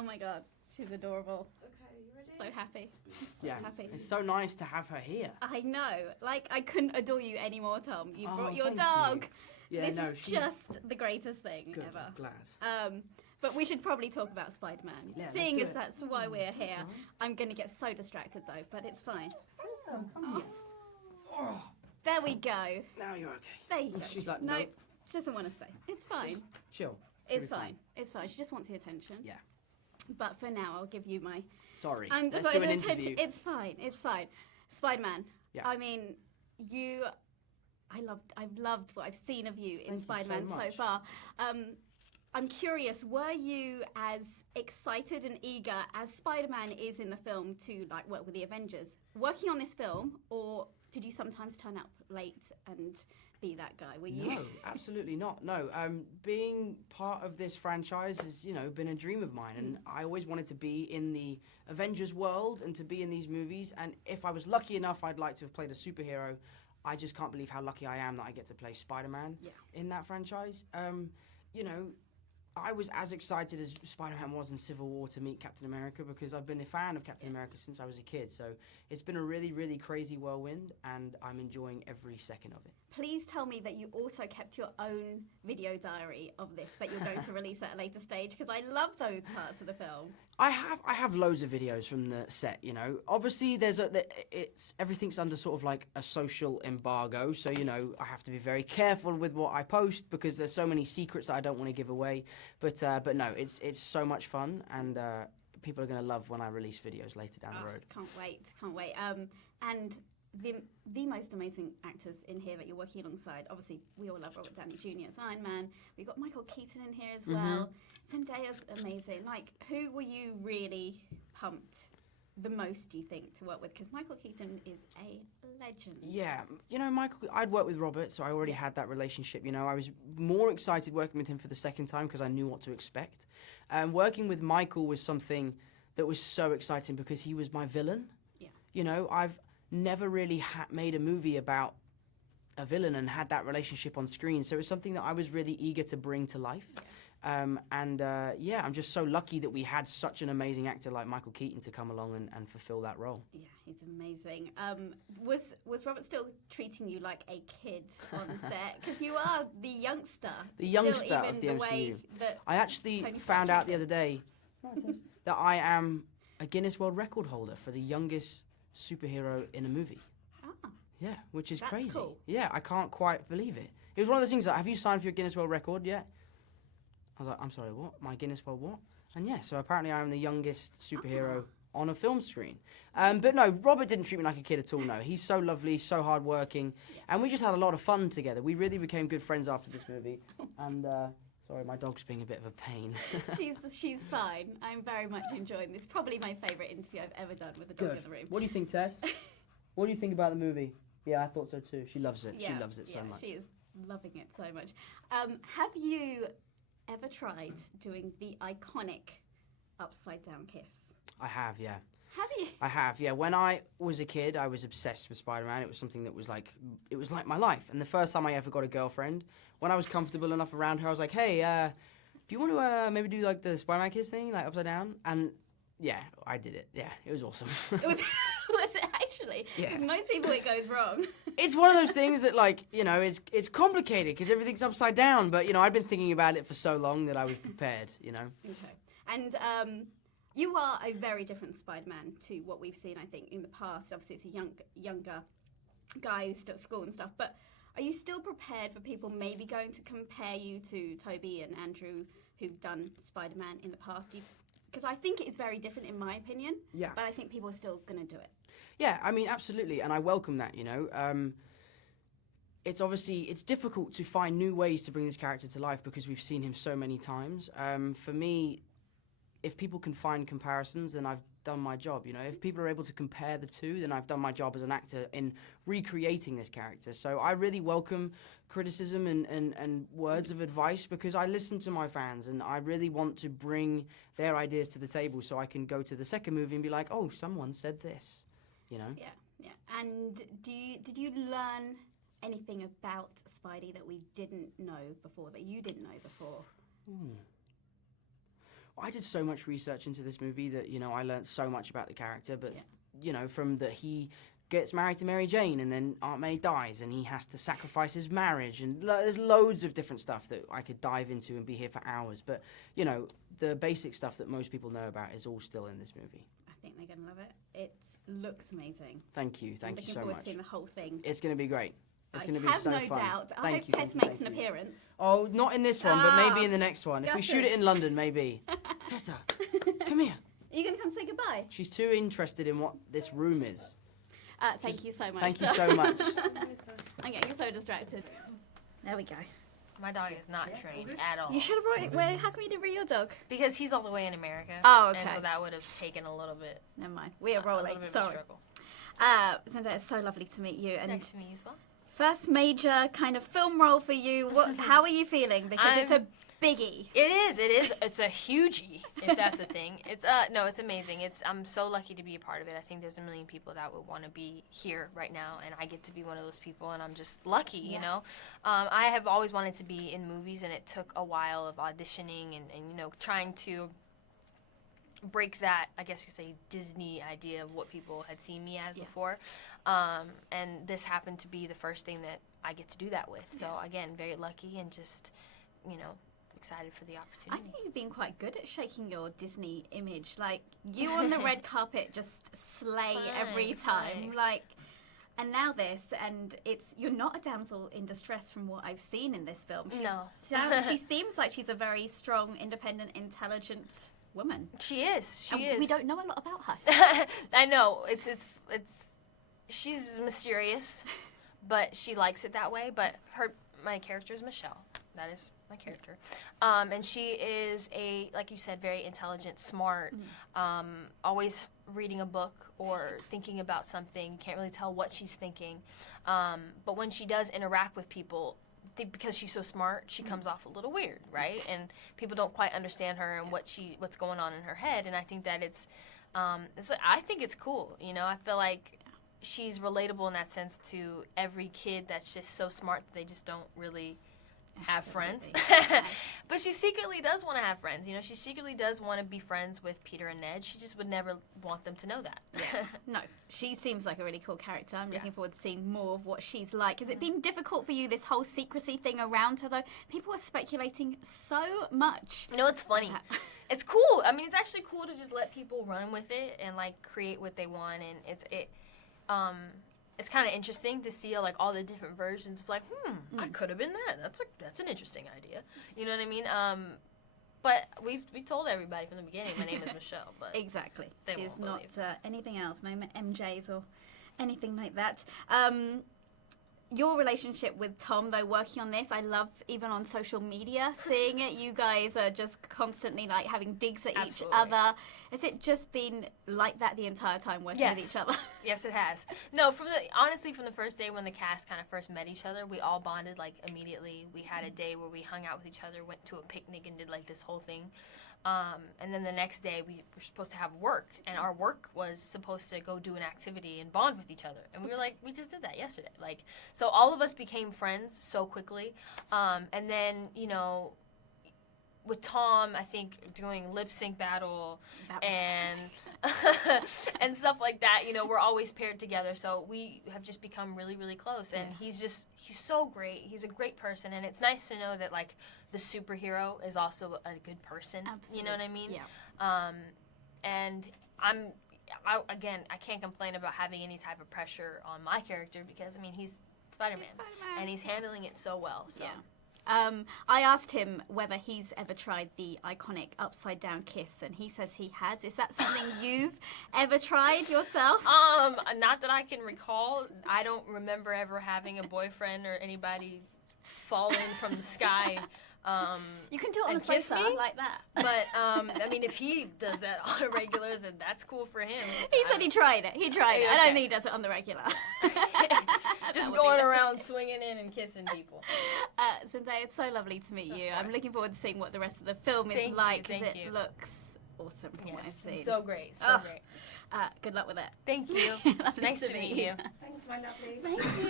Oh my god, she's adorable. Okay, you ready? So happy. So happy. It's so nice to have her here. I know. Like, I couldn't adore you anymore, Tom. You brought your thank dog. you. Yeah, This is just the greatest thing good, ever. I'm glad. But we should probably talk about Spider-Man. Yeah, Seeing let's as do it. that's why we're here. I'm going to get so distracted though, but it's fine. Oh, There we go. now you're okay. There you go. She's like, nope. nope. She doesn't want to stay. It's fine. Just chill. It's She'll be fine. It's fine. She just wants the attention. Yeah. But for now, I'll give you my Sorry. and Let's do an attention. interview. It's fine. It's fine. Spider-Man. Yeah. I mean, I've loved what I've seen of you in Thank you so Spider-Man so much. far. I'm curious, were you as excited and eager as Spider-Man is in the film to like work with the Avengers, working on this film, or did you sometimes turn up late and be that guy? Were you? No, absolutely not. No, being part of this franchise has, been a dream of mine, and I always wanted to be in the Avengers world and to be in these movies. And if I was lucky enough, I'd like to have played a superhero. I just can't believe how lucky I am that I get to play Spider-Man in that franchise. I was as excited as Spider-Man was in Civil War to meet Captain America because I've been a fan of Captain America since I was a kid. So it's been a really, really crazy whirlwind, and I'm enjoying every second of it. Please tell me that you also kept your own video diary of this that you're going to release at a later stage, because I love those parts of the film. I have loads of videos from the set. Obviously everything's under sort of like a social embargo, so I have to be very careful with what I post because there's so many secrets that I don't want to give away. But no, it's so much fun, and people are going to love when I release videos later down the road. Can't wait. And the most amazing actors in here that you're working alongside, obviously we all love Robert Downey Jr. as Iron Man. We've got Michael Keaton in here as well. Zendaya's amazing. Like, who were you really pumped the most, do you think, to work with? Because Michael Keaton is a legend. Yeah, Michael, I'd worked with Robert, so I already had that relationship. I was more excited working with him for the second time because I knew what to expect. Working with Michael was something that was so exciting because he was my villain. Yeah. I've never really made a movie about a villain and had that relationship on screen, so it was something that I was really eager to bring to life. I'm just so lucky that we had such an amazing actor like Michael Keaton to come along and fulfill that role. Yeah, he's amazing. Was Robert still treating you like a kid on set? Because you are the youngster. The youngster of the MCU. I actually found out the other day that I am a Guinness World Record holder for the youngest superhero in a movie. Yeah, which is crazy. Cool. Yeah, I can't quite believe it. It was one of those things like, have you signed for your Guinness World Record yet? I was like, I'm sorry, what? My Guinness World what? And yeah, so apparently I am the youngest superhero on a film screen. But no, Robert didn't treat me like a kid at all, no. He's so lovely, so hardworking, and we just had a lot of fun together. We really became good friends after this movie. And, sorry, my dog's being a bit of a pain. She's fine. I'm very much enjoying this. Probably my favourite interview I've ever done with a dog in the room. What do you think, Tess? What do you think about the movie? Yeah, I thought so too. She loves it. She loves it so much. She is loving it so much. Have you ever tried doing the iconic upside down kiss? I have, yeah. Have you? I have, yeah. When I was a kid, I was obsessed with Spider-Man. It was something that was like my life. And the first time I ever got a girlfriend, when I was comfortable enough around her, I was like, hey, do you want to maybe do like the Spider-Man kiss thing, like upside down? And yeah, I did it. Yeah, it was awesome. Was it actually? Yeah. Because most people it goes wrong. It's one of those things that, like, it's complicated because everything's upside down. But, I'd been thinking about it for so long that I was prepared, Okay. And you are a very different Spider-Man to what we've seen, I think, in the past. Obviously, it's a younger guy who's still at school and stuff. But are you still prepared for people maybe going to compare you to Tobey and Andrew, who've done Spider-Man in the past? Because I think it's very different, in my opinion. Yeah. But I think people are still going to do it. Yeah, I mean, absolutely, and I welcome that, It's difficult to find new ways to bring this character to life because we've seen him so many times. For me, if people can find comparisons, then I've done my job, If people are able to compare the two, then I've done my job as an actor in recreating this character. So I really welcome criticism and words of advice because I listen to my fans and I really want to bring their ideas to the table so I can go to the second movie and be like, oh, someone said this. Yeah. And did you learn anything about Spidey that we didn't know before, that you didn't know before? I did so much research into this movie that, you know, I learned so much about the character, but, you know, from that he gets married to Mary Jane and then Aunt May dies and he has to sacrifice his marriage, and there's loads of different stuff that I could dive into and be here for hours, but, you know, the basic stuff that most people know about is all still in this movie. I think they're going to love it. It looks amazing. Thank you so much. I'm looking forward to seeing the whole thing. It's going to be great. It's going to be so fun. I have no doubt. I hope Tess makes an appearance. Oh, not in this one, but maybe in the next one. If we shoot it in London, maybe. Tessa, come here. Are you going to come say goodbye? She's too interested in what this room is. Thank you so much. Thank you so much. I'm getting so distracted. There we go. My dog is not trained at all. You should have brought it. Where? How come you didn't bring your dog? Because he's all the way in America. Oh, okay. And so that would have taken a little bit. Never mind. We are rolling. Sorry. Zendaya, it's so lovely to meet you. And nice to meet you as well. First major kind of film role for you. How are you feeling? Because it's a biggie. It is. It's a hugey, if that's a thing. It's amazing. I'm so lucky to be a part of it. I think there's a million people that would want to be here right now, and I get to be one of those people, and I'm just lucky, you know. I have always wanted to be in movies, and it took a while of auditioning and you know, trying to break that, I guess you could say, Disney idea of what people had seen me as before. And this happened to be the first thing that I get to do that with. So again, very lucky and just, you know, excited for the opportunity. I think you've been quite good at shaking your Disney image. Like, you on the red carpet just slay every time. Thanks. Like, and now this, and you're not a damsel in distress from what I've seen in this film. She seems like she's a very strong, independent, intelligent woman. She is. She is. We don't know a lot about her. I know. She's mysterious, but she likes it that way. But my character is Michelle. That is my character. And she is like you said, very intelligent, smart, always reading a book or thinking about something. Can't really tell what she's thinking. But when she does interact with people, because she's so smart, she comes off a little weird, right? And people don't quite understand her and what's going on in her head. And I think that I think it's cool. You know, I feel like she's relatable in that sense to every kid that's just so smart that they just don't really have friends. But she secretly does want to have friends. You know, she secretly does want to be friends with Peter and Ned. She just would never want them to know that. No, she seems like a really cool character. I'm looking forward to seeing more of what she's like. Has it been difficult for you, this whole secrecy thing around her, though? People are speculating so much. You know, it's funny. It's cool. I mean, it's actually cool to just let people run with it and, like, create what they want. And it's kind of interesting to see like all the different versions of like, I could have been that. That's an interesting idea. You know what I mean? But we told everybody from the beginning my name is Michelle. But exactly. She's not anything else. No MJs or anything like that. Your relationship with Tom, though, working on this, I love even on social media seeing it. You guys are just constantly like having digs at each other. Has it just been like that the entire time working with each other? Yes, it has. No, honestly, from the first day when the cast kind of first met each other, we all bonded like immediately. We had a day where we hung out with each other, went to a picnic, and did like this whole thing. And then the next day we were supposed to have work, and our work was supposed to go do an activity and bond with each other. And we were like, we just did that yesterday. Like, so all of us became friends so quickly. And then, you know, with Tom, I think doing lip sync battle and and stuff like that, you know, we're always paired together. So we have just become really, really close. And he's so great. He's a great person. And it's nice to know that, like, the superhero is also a good person. Absolutely. You know what I mean? Yeah. And I can't complain about having any type of pressure on my character because, I mean, he's Spider-Man. And he's handling it so well. So. Yeah. I asked him whether he's ever tried the iconic upside down kiss, and he says he has. Is that something you've ever tried yourself? Not that I can recall. I don't remember ever having a boyfriend or anybody fall in from the sky. You can do it on a sofa like that. But, I mean, if he does that on a regular, then that's cool for him. He said he tried it. He tried it. I don't think he does it on the regular. Just going around swinging in and kissing people. Zendaya, it's so lovely to meet you. I'm looking forward to seeing what the rest of the film is like, because it looks awesome from what I've seen. So great. Great. Good luck with it. Thank you. Nice to meet you. Thanks, my lovely. Thank you.